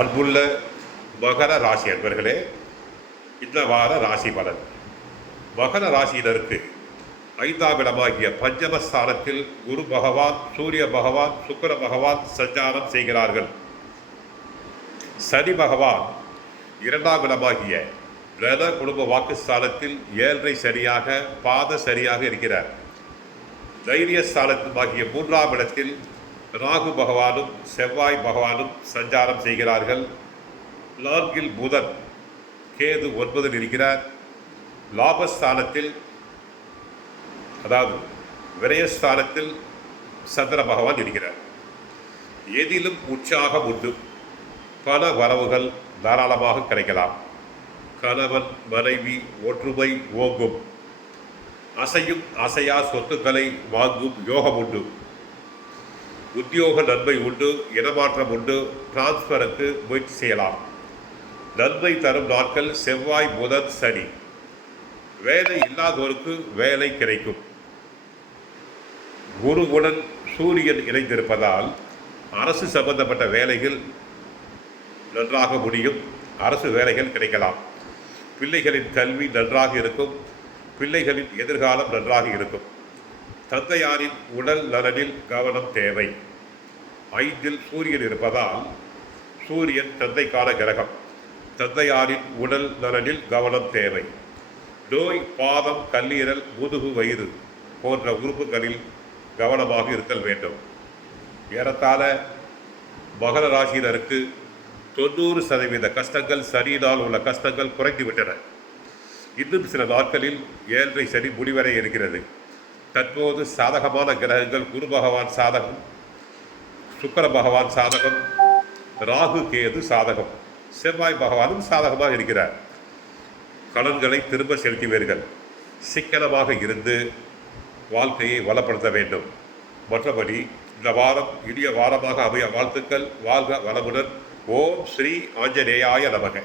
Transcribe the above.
அன்புள்ள மகர ராசி அன்பர்களே, இந்த வார ராசி பலன். மகர ராசியினருக்கு 5ஆம் இடமாகிய பஞ்சமஸ்தானத்தில் குரு பகவான், சூரிய பகவான், சுக்கிர பகவான் சஞ்சாரம் செய்கிறார்கள். சனி பகவான் 2ஆம் இடமாகிய ரண குடும்ப வாக்குஸ்தானத்தில் 7.5 சரியாக பாத சரியாக இருக்கிறார். தைரியஸ்தானமாகிய 3ஆம் இடத்தில் ராகு பகவானும் செவ்வாய் பகவானும் சஞ்சாரம் செய்கிறார்கள். 4இல் புதன், கேது 9இல் இருக்கிறார். லாபஸ்தானத்தில் அதாவது விரயஸ்தானத்தில் சந்திர பகவான் இருக்கிறார். எதிலும் உற்சாகம் உண்டு. பல வரவுகள் தாராளமாக கிடைக்கலாம். கணவன் மனைவி ஒற்றுமை ஓங்கும். அசையும் அசையா சொத்துக்களை வாங்கும் யோகம் உண்டு. உத்தியோக நன்மை உண்டு. இடமாற்றம் உண்டு. டிரான்ஸ்பருக்கு முயற்சி செய்யலாம். நன்மை தரும் நாட்கள் செவ்வாய், புதன், சனி. வேலை இல்லாதோருக்கு வேலை கிடைக்கும். குருவுடன் சூரியன் இணைந்திருப்பதால் அரசு சம்பந்தப்பட்ட வேலைகள் நன்றாக முடியும். அரசு வேலைகள் கிடைக்கலாம். பிள்ளைகளின் கல்வி நன்றாக இருக்கும். பிள்ளைகளின் எதிர்காலம் நன்றாக இருக்கும். தந்தையாரின் உடல் நலனில் கவனம் தேவை. 5இல் சூரியன் இருப்பதால் சூரியன் தந்தைக்கான கிரகம். தந்தையாரின் உடல் நலனில் கவனம் தேவை. நோய், பாதம், கல்லீரல், முதுகு, வயிறு போன்ற உறுப்புகளில் கவனமாக இருத்தல் வேண்டும். ஏறத்தாழ மகர ராசியினருக்கு 90% கஷ்டங்கள், சனியினால் உள்ள கஷ்டங்கள் குறைந்துவிட்டன. இன்னும் சில நாட்களில் 7.5 சனி முடிவரை இருக்கிறது. தற்போது சாதகமான கிரகங்கள் குரு பகவான் சாதகம், சுக்கிர பகவான் சாதகம், ராகு கேது சாதகம், செவ்வாய் பகவானும் சாதகமாக இருக்கிறார். கடன்களை திரும்ப செலுத்துவீர்கள். சிக்கனமாக இருந்து வாழ்க்கையை வளப்படுத்த வேண்டும். மற்றபடி இந்த வாரம் இனிய வாரமாக அமைய வாழ்த்துக்கள். வாழ்க வளமுடன். ஓம் ஸ்ரீ ஆஞ்சநேயாய நமக.